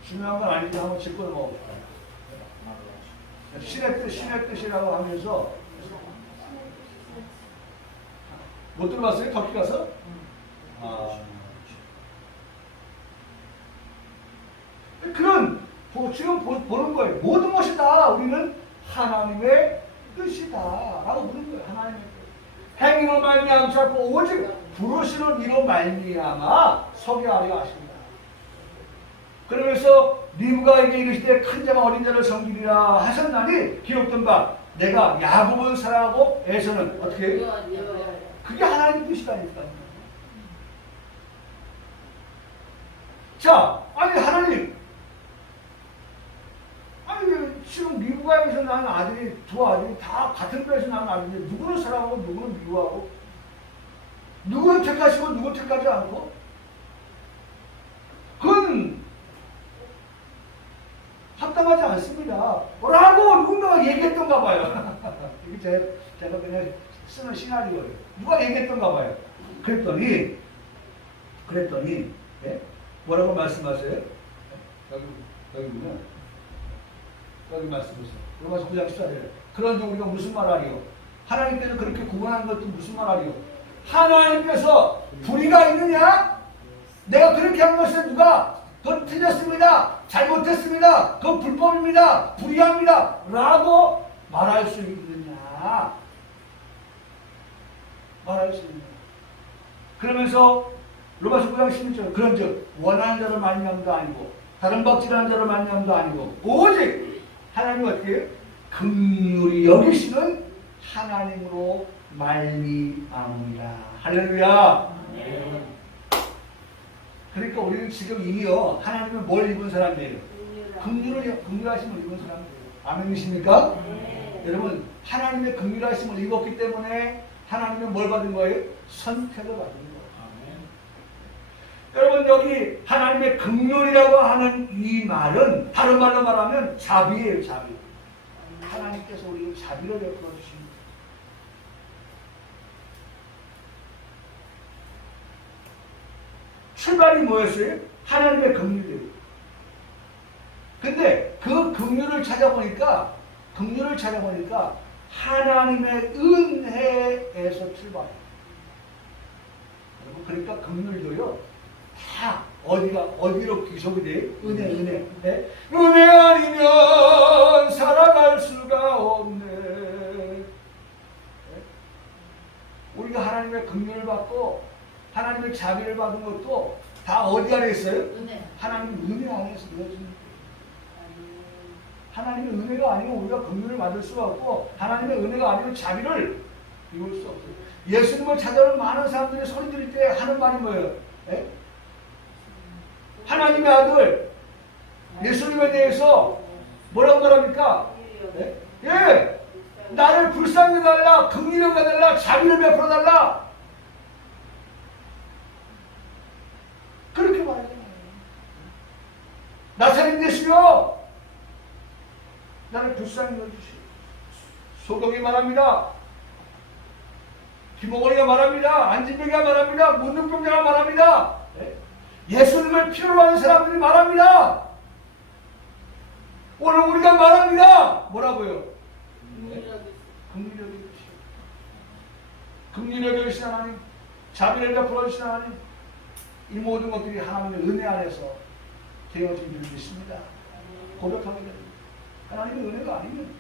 중요한 건 아닌데 한번 짚고 넘어갑시다. 신의 뜻이라고 하면서 못 들어봤어요? 터키 가서? 그런 지금 보는 거예요. 모든 것이 다 우리는 하나님의 뜻이다 라고 보는 거예요. 하나님의 뜻. 행위로 말미암지 않고 오직 부르시는 이로 말미암아 서게 하려 하십니다. 그러면서 리브가에게 이르시되 큰 자가 어린 자를 섬기리라 하셨나니 기록된 바 내가 야곱을 사랑하고 에서는 어떻게 해요? 그게 하나님의 뜻이라니까요. 자, 아니 하나님, 지금 리브가에서 나는 아들이 두 아들이 다 같은 배에서 나는 아들인데 누구는 사랑하고 누구는 미워하고 누구는 택하시고 누구는 택하지 않고 그건 합당하지 않습니다. 라고 누군가가 얘기했던가 봐요. 이게 제가 그냥 쓰는 시나리오예요. 누가 얘기했던가 봐요. 그랬더니, 예? 뭐라고 말씀하세요? 예? 여기 보면, 여기 말씀하세요. 로마서 9장 14절에. 그런데 우리가 무슨 말 하리요? 하나님께서 그렇게 구원한 것도 무슨 말 하리요? 하나님께서 불의가 있느냐? 내가 그렇게 한 것은 누가? 그건 틀렸습니다. 잘못했습니다. 그건 불법입니다. 불의합니다. 라고 말할 수 있느냐? 말할 수 있느냐? 그러면서 로마서 9장 16절 그런즉 원하는 자로 말미암도 아니고 다른 박질하는 자로 말미암도 아니고 오직 하나님 어떻게 해요? 긍휼히 여기시는 하나님으로 말미암으리라. 할렐루야. 그러니까 우리는 지금 이미요 하나님은 뭘 입은 사람이에요? 긍휼하심을 입은 사람이에요. 아멘이십니까? 네. 여러분 하나님의 긍휼하심을 입었기 때문에 하나님은 뭘 받은 거예요? 선택을 받은 거예요. 여러분 여기 하나님의 긍휼이라고 하는 이 말은 다른 말로 말하면 자비예요. 자비. 하나님께서 우리에게 자비를 베풀어 주십니다. 출발이 뭐였어요? 하나님의 긍휼이에요. 근데 그 긍휼을 찾아보니까 하나님의 은혜에서 출발해요. 여러분 그러니까 긍휼도요 다 어디로 귀속이 돼요? 은혜. 네? 은혜 아니면 살아갈 수가 없네. 네? 우리가 하나님의 긍휼을 받고 하나님의 자비를 받은 것도 다 어디 안에 있어요? 은혜. 하나님 은혜 안에서 이루어집니다. 하나님의 은혜가 아니면 우리가 긍휼을 받을 수가 없고 하나님의 은혜가 아니면 자비를 이룰 수 없어요. 예수님을 찾아오는 많은 사람들이 소리 지를 때 하는 말이 뭐예요? 예? 하나님의 아들 예수님에 대해서 뭐라고 말합니까? 예? 예! 나를 불쌍히 여겨달라, 긍휼히 여겨달라, 자비를 베풀어 달라. 그렇게 말하잖아요. 나사렛 예수여, 나를 불쌍히 여겨주시오. 소경이 말합니다. 김호건이가 말합니다. 안진병이가 말합니다. 문둥병자가 말합니다. 예수님을 필요로 하는 사람들이 말합니다. 오늘 우리가 말합니다. 뭐라고요? 긍휼히 여겨주시오. 긍휼히 여겨주신 하나님, 자비를 베풀어 주신 하나님, 이 모든 것들이 하나님의 은혜 안에서 되어진 줄 믿습니다. 고백하게 됩니다. 하나님의 은혜가 아니면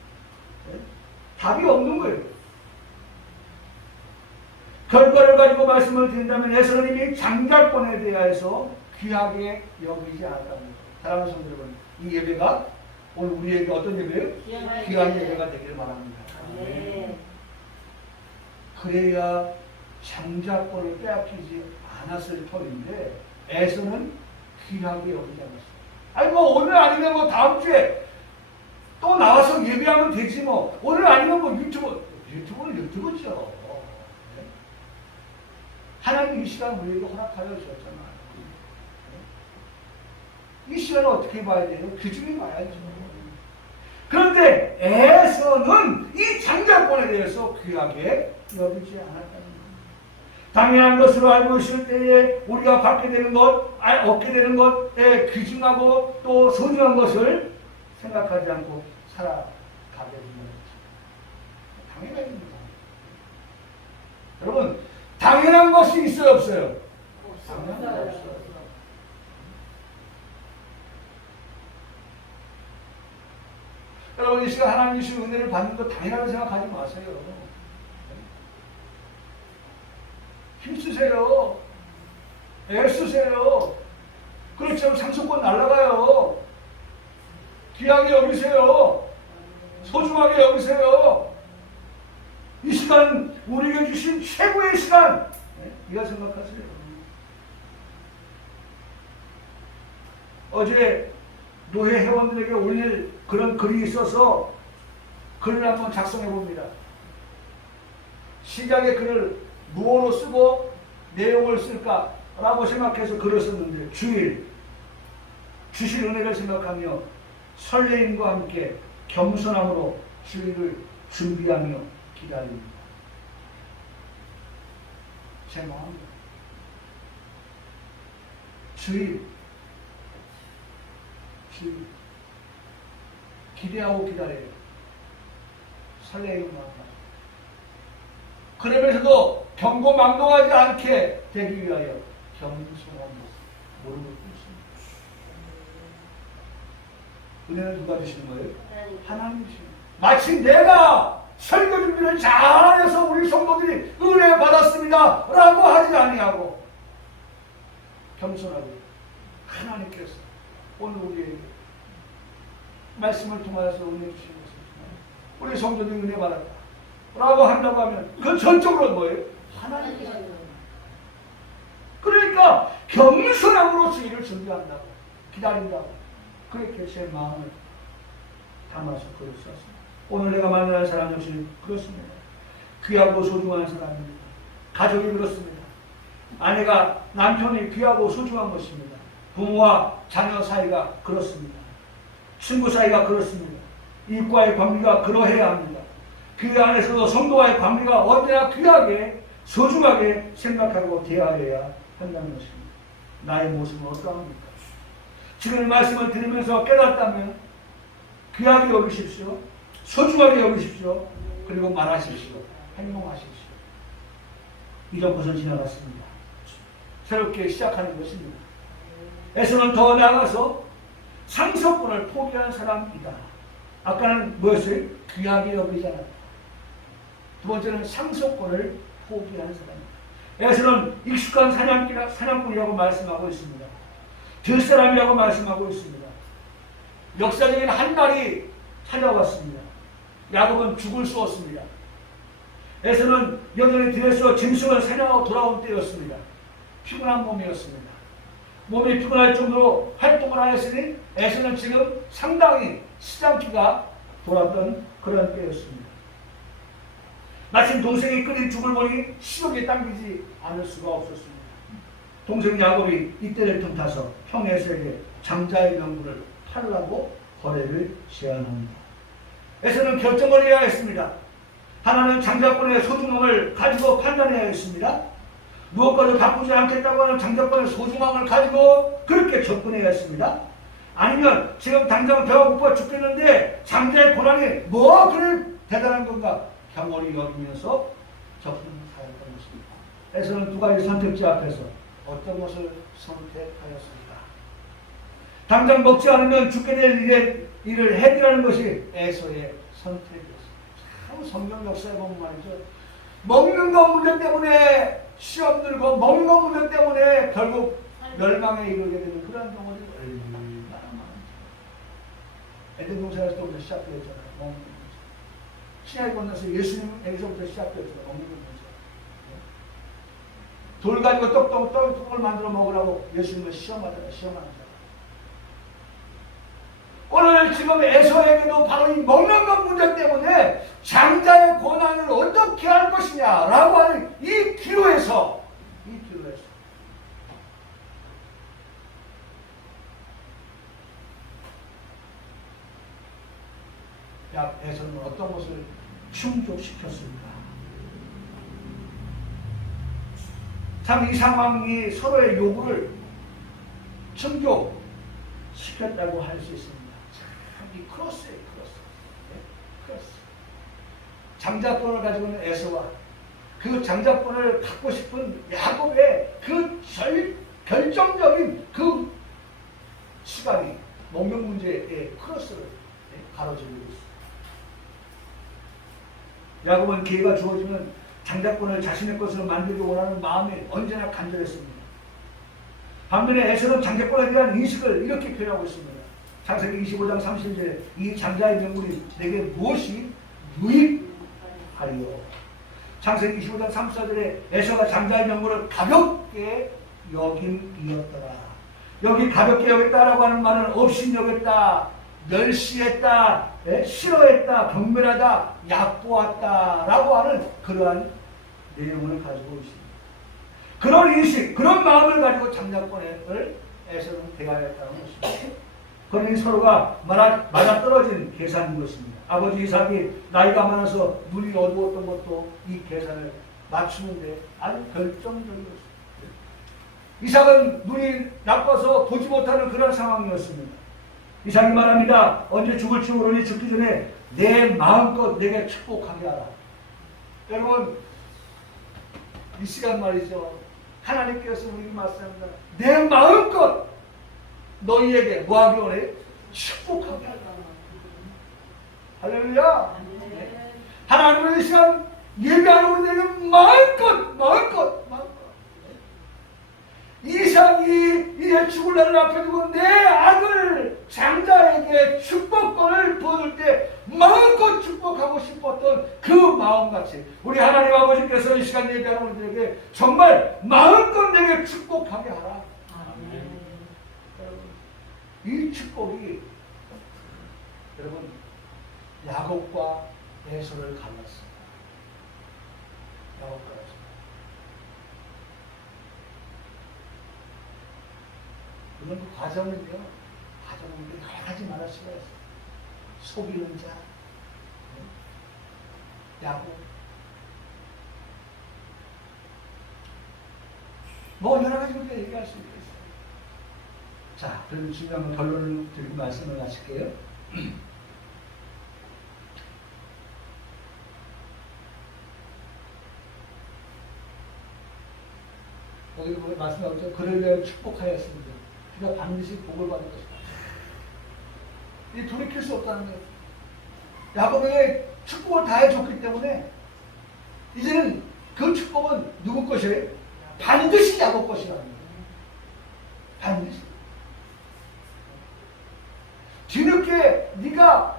답이 없는 거예요. 결과를 가지고 말씀을 드린다면 예수님이 장자권에 대하여서 귀하게 여기지 않았답니다. 사랑하는 성도 여러분, 이 예배가 오늘 우리에게 어떤 예배예요? 귀한 예배가 되기를 바랍니다. 네. 그래야 장자권을 빼앗기지 않았을 터인데 에서는 귀하게 여기지 않았어요. 아니 뭐 오늘 아니면 뭐 다음 주에 또 나와서 예배하면 되지 뭐. 오늘 아니면 뭐 유튜브는 유튜브죠. 하나님 이 시간 우리에게 허락하여 주셨잖아요. 이 시간을 어떻게 봐야 돼요? 귀중히 봐야죠. 그런데 에서는 이 장자권에 대해서 귀하게 여기지 않았다는 겁니다. 당연한 것으로 알고 있을 때에 우리가 받게 되는 것, 얻게 되는 것에 귀중하고 또 소중한 것을 생각하지 않고 살아가게 되는 거죠. 당연해야 됩니다. 여러분, 당연한 것이 있어요, 없어요? 당연한 거 없어요. 여러분, 이 시간 하나님 주신 은혜를 받는 거 당연하다고 생각하지 마세요. 힘쓰세요. 애쓰세요. 그렇지 않으면 상속권 날아가요. 귀하게 여기세요. 소중하게 여기세요. 이 시간 우리에게 주신 최고의 시간. 네가 생각하세요. 어제 노예 회원들에게 올릴 그런 글이 있어서 글을 한번 작성해 봅니다. 시작의 글을 무어로 쓰고 내용을 쓸까라고 생각해서 글을 썼는데 주일 주실 은혜를 생각하며 설레임과 함께 겸손함으로 주일을 준비하며 기다립니다. 제 마음입니다. 주일 기대하고 기다려요. 설레이는 마음. 그러면서도 경고망동하지 않게 되기 위하여 겸손한 모습 모르고 있습니다. 은혜는 누가 주시는 거예요? 하나님 주시는 거예요. 마치 내가 설교 준비를 잘해서 우리 성도들이 은혜 받았습니다 라고 하지 아니하고 겸손하게 하나님께서 오늘 우리에게 말씀을 통해서 은혜 주시는 것입니다. 우리 성도들이 은혜 받았다 라고 한다고 하면 그 전적으로 뭐예요? 하나님께서. 그러니까 겸손함으로 주의를 준비한다고 기다린다고 그렇게 제 마음을 담아서 글을 썼습니다. 오늘 내가 만날 사람 역시 그렇습니다. 귀하고 소중한 사람입니다. 가족이 그렇습니다. 아내가 남편이 귀하고 소중한 것입니다. 부모와 자녀 사이가 그렇습니다. 친구 사이가 그렇습니다. 이과의 관계가 그러해야 합니다. 그 안에서도 성도와의 관계가 언제나 귀하게 소중하게 생각하고 대하여야 한다는 것입니다. 나의 모습은 어떠합니까? 지금 말씀을 들으면서 깨닫다면 귀하게 여기십시오. 소중하게 여기십시오. 그리고 말하십시오. 행동하십시오. 이전 것은 지나갔습니다. 새롭게 시작하는 것입니다. 에서는 더 나아가서 상속권을 포기한 사람이다. 아까는 뭐였어요? 귀하게 여기지 않았다. 두 번째는 상속권을 포기한 사람이다. 에서는 익숙한 사냥꾼이라고 말씀하고 있습니다. 들사람이라고 말씀하고 있습니다. 역사적인 한 날이 찾아왔습니다. 야곱은 죽을 쏘았습니다. 에서는 여전히 들에서 짐승을 사냥하고 돌아온 때였습니다. 피곤한 몸이었습니다. 몸이 피곤할 정도로 활동을 하였으니 에서는 지금 상당히 시장기가 돌았던 그런 때였습니다. 마침 동생이 끓인 죽을 보니 식욕이 당기지 않을 수가 없었습니다. 동생 야곱이 이때를 틈타서 형 에서에게 장자의 명분을 팔라고 거래를 제안합니다. 에서는 결정을 해야 했습니다. 하나는 장자권의 소중함을 가지고 판단해야 했습니다. 무엇과도 바꾸지 않겠다고 하는 장자권의 소중함을 가지고 그렇게 접근해야 했습니다. 아니면 지금 당장 배가 고파 죽겠는데 장자의 고난이 뭐 그래 대단한 건가 경홀히 여기면서 접근하였던 것입니다. 에서는 두 가지 선택지 앞에서 어떤 것을 선택하였습니까? 당장 먹지 않으면 죽게 될 일을 해결하는 것이 에서의 선택이었습니다. 참 성경 역사에 보면 말이죠. 먹는 것 문제 때문에 시험 들고 먹는 것 문제 때문에 결국 멸망에 이르게 되는 그런 경우들이 얼마나 많은지. 에덴 동산에서부터 시작되었잖아요. 먹는 문제. 신약에 건너서 예수님에게서부터 시작되었잖아요. 먹는 문제. 돌 가지고 떡을 만들어 먹으라고 예수님을 시험하잖아요. 시험하는 자. 오늘 지금 에서에게도 바로 이 먹는 것 문제 때문에 장자의 고난을 어떻게 할 것이냐라고 하는 이 기로에서 에서는 어떤 것을 충족시켰습니까? 참 이 상황이 서로의 요구를 충족시켰다고 할 수 있습니다. 이 크로스예요, 크로스. 장자권을 가지고 있는 에서와 그 장자권을 갖고 싶은 야곱의 그 결정적인 그 시간이 먹는 문제의 크로스를 가로지르고 있습니다. 야곱은 기회가 주어지면 장자권을 자신의 것으로 만들기 원하는 마음이 언제나 간절했습니다. 반면에 에서는 장자권에 대한 인식을 이렇게 표현하고 있습니다. 창세기 25장 30절에 이 장자의 명분이 내게 무엇이 유익하리요. 창세기 25장 34절에 에서가 장자의 명분을 가볍게 여김이었더라. 여기 가볍게 여겼다라고 하는 말은 업신여겼다, 멸시했다, 싫어했다, 경멸하다, 얕보았다라고 하는 그러한 내용을 가지고 있습니다. 그런 인식, 그런 마음을 가지고 장자권을 에서는 대하였다는 것입니다. 그러니 서로가 맞아떨어진 계산인 것입니다. 아버지 이삭이 나이가 많아서 눈이 어두웠던 것도 이 계산을 맞추는데 아주 결정적인 것입니다. 이삭은 눈이 나빠서 보지 못하는 그런 상황이었습니다. 이삭이 말합니다. 언제 죽을지 모르니 죽기 전에 내 마음껏 내게 축복하게 하라. 여러분 이 시간 말이죠. 하나님께서 우리에게 말씀합니다. 내 마음껏 너희에게 뭐하기 원해? 축복하게 하라. 할렐루야. 하나님은 이 시간 예배하는 우리에게 마음껏 이삭이 이제 죽을 날을 앞에 두고 내 아들 장자에게 축복권을 보여줄 때 마음껏 축복하고 싶었던 그 마음같이 우리 하나님 아버지께서 이 시간 예배하는 우리에게 정말 마음껏 내게 축복하게 하라. 아멘. 이 축복이 여러분 야곱과 에서를 갈랐습니다. 야곱과 에서. 물론 그 과정은요, 여러 가지 말할 수가 있어요. 속이는 자, 야곱, 뭐 여러 가지 우리가 얘기할 수 있겠어요. 자, 그럼 중요한 결론을 드리고 말씀을 마칠게요. 여기 보면 말씀하죠. 그를 위하여 축복하였습니다. 그가 반드시 복을 받을 것이다. 이 돌이킬 수 없다는 거예요. 야곱에게 축복을 다 해줬기 때문에 이제는 그 축복은 누구 것이에요? 반드시 야곱 것이라는 거예요. 반드시. 뒤늦게 네가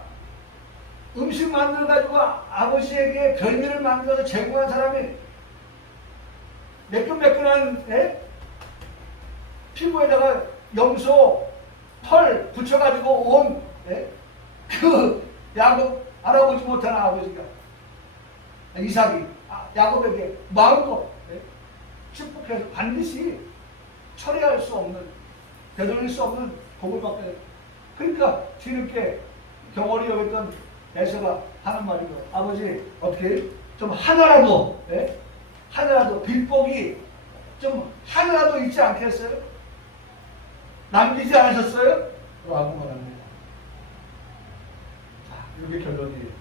음식 만들어가지고 아버지에게 별미를 만들어서 제공한 사람이 매끈매끈한 피부에다가 염소, 털 붙여가지고 온 그 야곱 알아보지 못한 아버지가 이삭이 야곱에게 마음껏 축복해서 반드시 처리할 수 없는, 되돌릴 수 없는 복을 받게 됩니다. 그러니까 뒤늦게 경홀히 여겼던 에서가 하는 말이고, 아버지 어떻게 좀 하나라도 하나라도 빈복이 좀 하나라도 있지 않겠어요? 남기지 않으셨어요? 라고 말합니다. 자, 이게 결론이에요.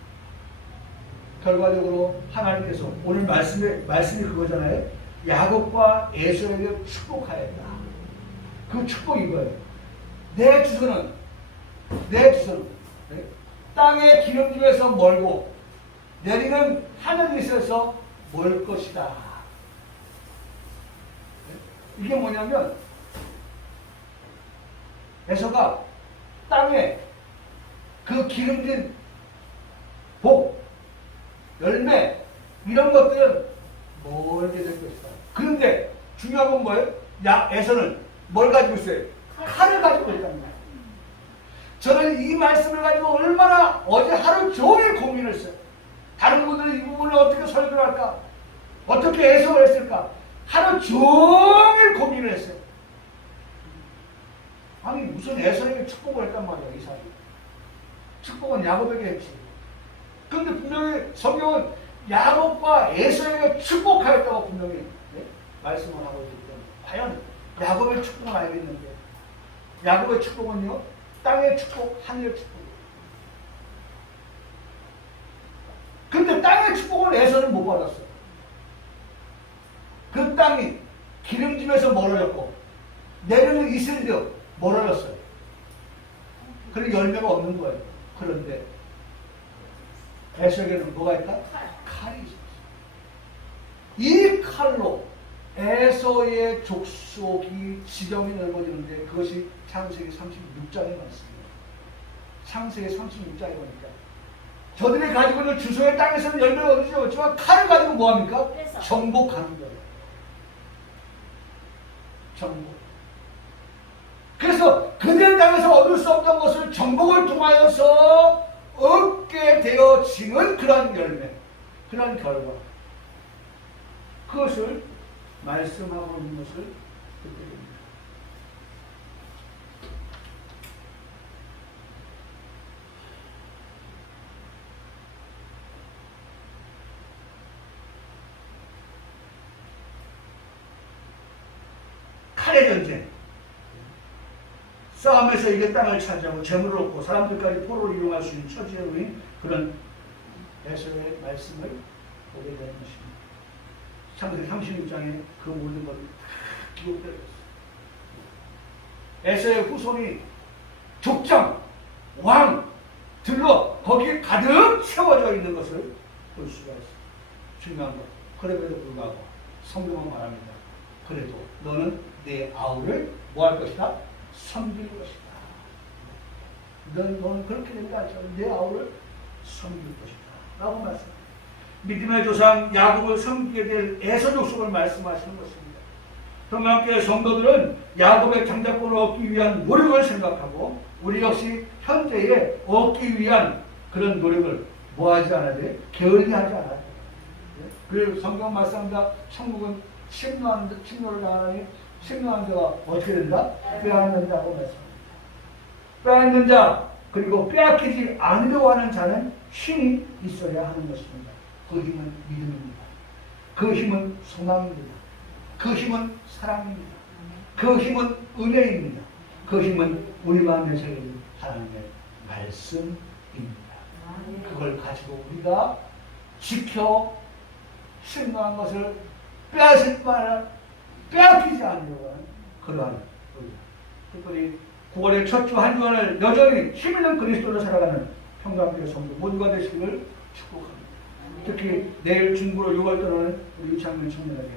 결과적으로 하나님께서 오늘 말씀이 그거잖아요. 야곱과 에서에게 축복하였다. 그 축복이 이거예요. 내 주소는 땅의 기름짐에서 멀고 내리는 하늘에서 멀 것이다. 이게 뭐냐면 에서가 땅에 그 기름진 복, 열매 이런 것들은 멀게 될 것이다. 그런데 중요한 건 뭐예요? 에서는 뭘 가지고 있어요? 칼을 가지고 있다는 거예요. 저는 이 말씀을 가지고 얼마나 어제 하루 종일 고민을 했어요. 다른 분들은 이 부분을 어떻게 설교를 할까? 어떻게 해석을 했을까? 하루 종일 고민을 했어요. 아니 무슨 에서에게 축복을 했단 말이야 이삭이. 축복은 야곱에게 했지. 그런데 분명히 성경은 야곱과 에서에게 축복하였다고 분명히 말씀을 하고 있기 때문에 과연 야곱의 축복은 알겠는데 야곱의 축복은요? 땅의 축복, 하늘의 축복이에요. 근데 땅의 축복을 에서는 못 받았어요. 그 땅이 기름짐에서 멀어졌고 내려는 이슬도 멀어졌어요. 그리고 열매가 없는 거예요. 그런데 에서에게는 뭐가 있다? 칼이 있었어요. 이 칼로 에서의 족속이 지경이 넓어지는데 그것이 창세기 36장에 말씀이에요. 창세기 36장에 보니까 저들이 가지고 있는 주소의 땅에서는 열매가 얻지 않지만 칼을 가지고 뭐합니까? 정복하는 거예요. 정복. 그래서 그들 땅에서 얻을 수 없던 것을 정복을 통하여서 얻게 되어지는 그런 열매, 그런 결과. 그것을 말씀하고 있는 것을 듣게 됩니다. 칼의 전쟁. 싸움에서 이게 땅을 차지하고 재물을 얻고 사람들까지 포로를 이용할 수 있는 처지에 놓인 그런 에서의 말씀을 보게 되는 것입니다. 창세기 36장에 그 모든 것을 다 기록되어 있어요. 에서의 후손이 족장, 왕들로 거기에 가득 채워져 있는 것을 볼 수가 있어요. 중요한 것. 그럼에도 불구하고 성경은 말합니다. 그래도 너는 내 아우를 뭐 할 것이다? 섬길 것이다. 너는 그렇게 된다 하죠. 내 아우를 섬길 것이다. 라고 말씀합니다. 믿음의 조상 야곱을 섬기게 될 에서 족속을 말씀하시는 것입니다. 평강교회 성도들은 야곱의 장자권을 얻기 위한 노력을 생각하고 우리 역시 현재에 얻기 위한 그런 노력을 뭐하지 않아야 돼? 게을리 하지 않아야 돼. 그 성경 말씀합니다. 천국은 침노를 당하니 침노한 자가 어떻게 된다? 빼앗는다고 말씀합니다. 빼앗는 자 그리고 빼앗기지 않으려고 하는 자는 힘이 있어야 하는 것입니다. 그 힘은 믿음입니다. 그 힘은 소망입니다. 그 힘은 사랑입니다. 그 힘은 은혜입니다. 그 힘은 우리 마음에 새긴 하나님의 말씀입니다. 그걸 가지고 우리가 지켜 신노한 것을 빼앗기지 않으려고 하는 그러한 특별히 9월의 첫 주 한 주간을 여전히 힘 있는 그리스도로 살아가는 평강교회 성도 모두가 되시기를 축복합니다. 특히 내일 중부로 6월 떠나는 우리 이창민 청년에게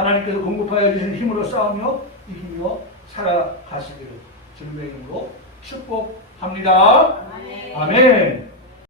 하나님께서 공급하여 주신 힘으로 싸우며 이기며 살아가시기를 주님의 이름으로 축복합니다. 아멘.